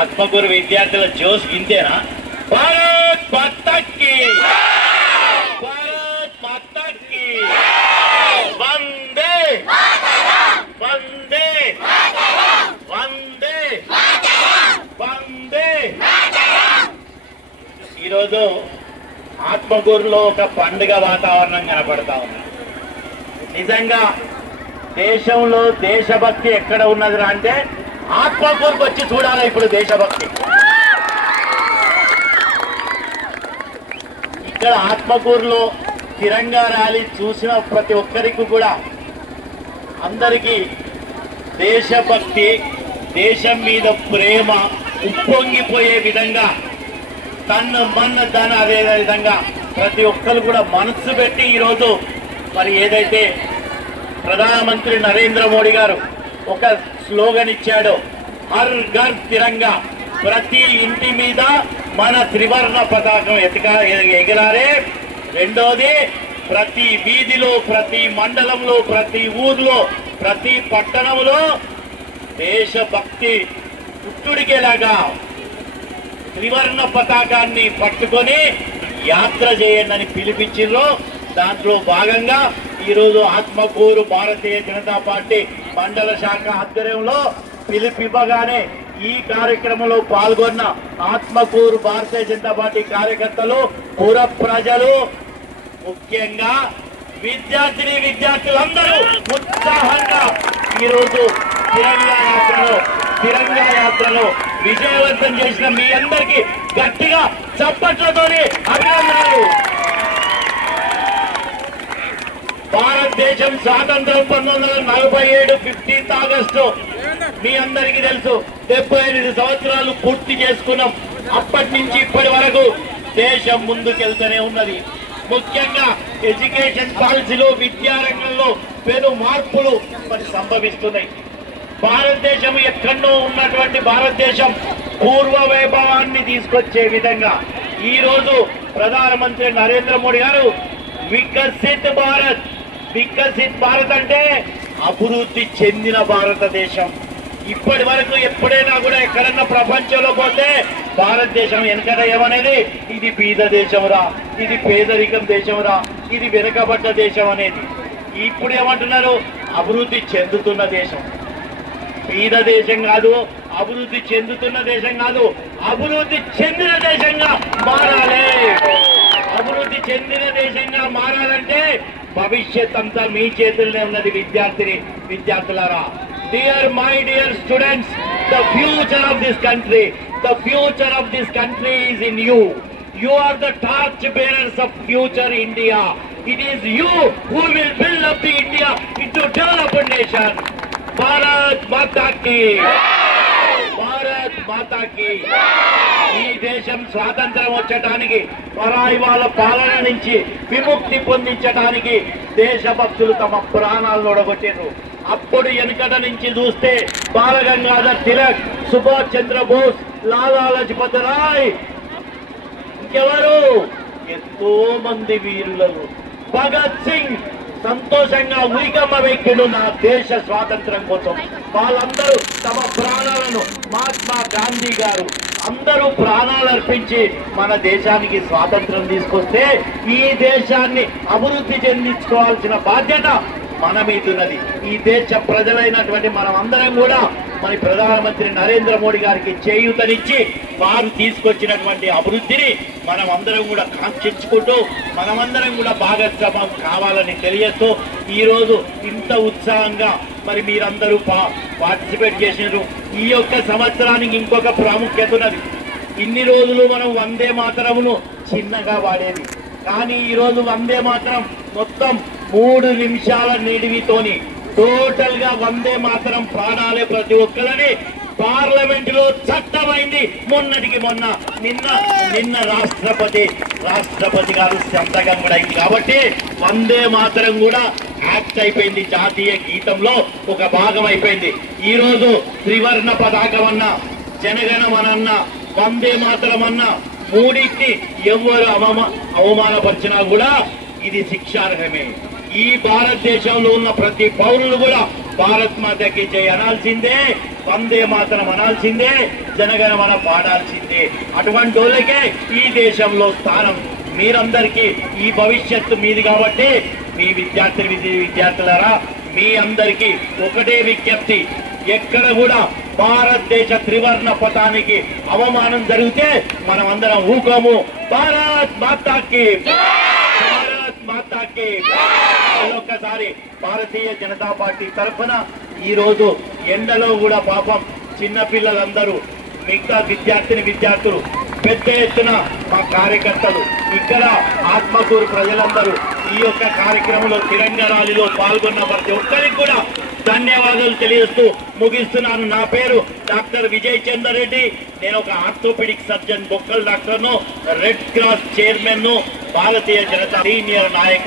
ఆత్మకూరు విద్యార్థుల జోష్ ఇంతేనా? భారత్ మాతాకి, భారత్ మాతాకి, వందే వందే వందే వందే. ఈరోజు ఆత్మకూరులో ఒక పండుగ వాతావరణం కనపడతా ఉంది. నిజంగా దేశంలో దేశభక్తి ఎక్కడ ఉన్నదిరా అంటే ఆత్మకూరుకు వచ్చి చూడాలి ఇప్పుడు దేశభక్తి. ఇక్కడ ఆత్మకూరులో తిరంగా ర్యాలీ చూసిన ప్రతి ఒక్కరికి కూడా అందరికీ దేశభక్తి, దేశం మీద ప్రేమ ఉప్పొంగిపోయే విధంగా తన్ను మన్న ధన అదే విధంగా ప్రతి ఒక్కరు కూడా మనస్సు పెట్టి ఈరోజు మరి ఏదైతే ప్రధానమంత్రి నరేంద్ర మోడీ గారు ఒక స్లోగన్ ఇచ్చాడో, హర్ ఘర్ తిరంగా, ప్రతి ఇంటి మీద మన త్రివర్ణ పతాకం ఎగరారే. రెండోది, ప్రతి వీధిలో, ప్రతి మండలంలో, ప్రతి ఊర్లో, ప్రతి పట్టణంలో దేశభక్తి పుట్టుడికేలాగా త్రివర్ణ పతాకాన్ని పట్టుకొని యాత్ర చేయండి అని పిలిపించారు. దాంట్లో భాగంగా ఈరోజు ఆత్మకూరు భారతీయ జనతా పార్టీ మండల శాఖ ఆధ్వర్యంలో పిలుపివ్వగానే ఈ కార్యక్రమంలో పాల్గొన్న ఆత్మకూరు భారతీయ జనతా పార్టీ కార్యకర్తలు, పుర ప్రజలు, ముఖ్యంగా విద్యార్థులందరూ ఉత్సాహంగా ఈరోజు తిరంగా యాత్రలో విజయవంతం చేసిన మీ అందరికీ గట్టిగా చప్పట్లతోనే అభినందనలు. భారతదేశం స్వాతంత్రం 1947 15 ఆగస్టు మీ అందరికీ తెలుసు. 78 సంవత్సరాలు పూర్తి చేసుకున్నాం. అప్పటి నుంచి ఇప్పటి వరకు దేశం ముందుకెళ్తూనే ఉన్నది. ముఖ్యంగా ఎడ్యుకేషన్ పాలసీలో, విద్యారంగంలో పెను మార్పులు మరి సంభవిస్తున్నాయి. భారతదేశం ఎక్కడో ఉన్నటువంటి భారతదేశం పూర్వ వైభవాన్ని తీసుకొచ్చే విధంగా ఈరోజు ప్రధానమంత్రి నరేంద్ర మోడీ గారు వికసిత్ భారత్ అంటే అభివృద్ధి చెందిన భారతదేశం. ఇప్పటి వరకు ఎప్పుడైనా కూడా ఎక్కడన్నా ప్రపంచంలో పోతే భారతదేశం వెనకడ ఏమనేది, ఇది బీద దేశంరా, ఇది పేదరికం దేశంరా, ఇది వెనుకబడ్డ దేశం అనేది. ఇప్పుడు ఏమంటున్నారు, అభివృద్ధి చెందుతున్న దేశం. బీద దేశం కాదు, అభివృద్ధి చెందుతున్న దేశం కాదు, అభివృద్ధి చెందిన దేశంగా మారాలి. అభివృద్ధి చెందిన దేశంగా మారాలంటే భవిష్యత్ అంతా మీ చేతుల్లోనే ఉన్నది. విద్యార్థులారా, my dear students, the future of this country is in you. You are the torch bearers of future India. It is you who will build up the India into developed nation. Bharat Mata ki, Bharat Mata ki. ఈ దేశం స్వాతంత్రం వచ్చటానికి, పరాయి వాళ్ళ పాలన నుంచి విముక్తి పొందించడానికి దేశభక్తులు తమ ప్రాణాలను ఒడగొట్టారు. అప్పుడు వెనుకట నుంచి చూస్తే బాలగంగాధర్ తిలక్, సుభాష్ చంద్రబోస్, లాలా లజపత్ రాయ్, ఇంకెవరు ఎంతో మంది వీరులను, భగత్ సింగ్ సంతోషంగా ఉరికమ్మ వెక్కిడు నా దేశ స్వాతంత్రం కోసం. వాళ్ళందరూ తమ ప్రాణాలను, మహాత్మా గాంధీ గారు అందరూ ప్రాణాలు అర్పించి మన దేశానికి స్వాతంత్రం తీసుకొస్తే ఈ దేశాన్ని అభివృద్ధి చెందించుకోవాల్సిన బాధ్యత మన మీద ఉన్నది. ఈ దేశ ప్రజలైనటువంటి మనం అందరం కూడా మరి ప్రధానమంత్రి నరేంద్ర మోడీ గారికి చేయూతనిచ్చి వారు తీసుకొచ్చినటువంటి అభివృద్ధిని మనం అందరం కూడా కాంక్షించుకుంటూ మనమందరం కూడా భాగస్వామ్యం కావాలని తెలియజేస్తూ ఈరోజు ఇంత ఉత్సాహంగా మరి మీరందరూ పార్టిసిపేట్ చేసినారు. ఈ యొక్క సంవత్సరానికి ఇంకొక ప్రాముఖ్యత ఉన్నది. ఇన్ని రోజులు మనం వందే మాతరమును చిన్నగా వాడేది, కానీ ఈరోజు వందే మాతరం మొత్తం 3 నిమిషాల నిడివితోని టోటల్ గా వందే మాతరం పాడాలి ప్రతి ఒక్కరిని పార్లమెంట్ లో చట్టమైంది. మొన్నటికి మొన్న నిన్న రాష్ట్రపతి గారు సంతకం కూడా అయింది. కాబట్టి వందే మాతరం కూడా యాక్ట్ అయిపోయింది, జాతీయ గీతంలో ఒక భాగం అయిపోయింది. ఈ రోజు త్రివర్ణ పతాకం అన్నా, జనగణమనన్నా, వందే మాతరం అన్నా మూడింటిని ఎవరు అవమానపరిచినా కూడా ఇది శిక్షార్హమే. ఈ భారతదేశంలో ఉన్న ప్రతి పౌరులు కూడా భారత్ మాతకి జై అనాల్సిందే, వందే మాతరం అనాల్సిందే, జనగణమన పాడాల్సిందే. అటువంటి వాళ్ళకే ఈ దేశంలో స్థానం. మీరందరికీ ఈ భవిష్యత్తు మీది కాబట్టి మీ విద్యార్థులారా మీ అందరికీ ఒకటే విజ్ఞప్తి, ఎక్కడ కూడా భారతదేశ త్రివర్ణ పతానికి అవమానం జరిగితే మనం అందరం ఊకోము. భారత్ మాతాకి, భారత్ మాతాకి. ఒక్కసారి భారతీయ జనతా పార్టీ తరఫున ఈ రోజు ఎండలో కూడా పాపం చిన్నపిల్లలందరూ, మిగతా విద్యార్థులు పెద్ద ఎత్తున మా కార్యకర్తలు, ఇక్కడ ఆత్మకూరు ప్రజలందరూ ఈ యొక్క కార్యక్రమంలో తిరంగ ర్యాలీలో పాల్గొన్న ప్రతి ఒక్కరికి కూడా ధన్యవాదాలు తెలియజేస్తూ ముగిస్తున్నాను. నా పేరు డాక్టర్ విజయ్ చందర్ రెడ్డి. నేను ఒక ఆర్థోపెడిక్ సర్జన్, బొక్కల్ డాక్టర్ను, రెడ్ క్రాస్ చైర్మన్ ను, భారతీయ జనతా సీనియర్ నాయకుడు.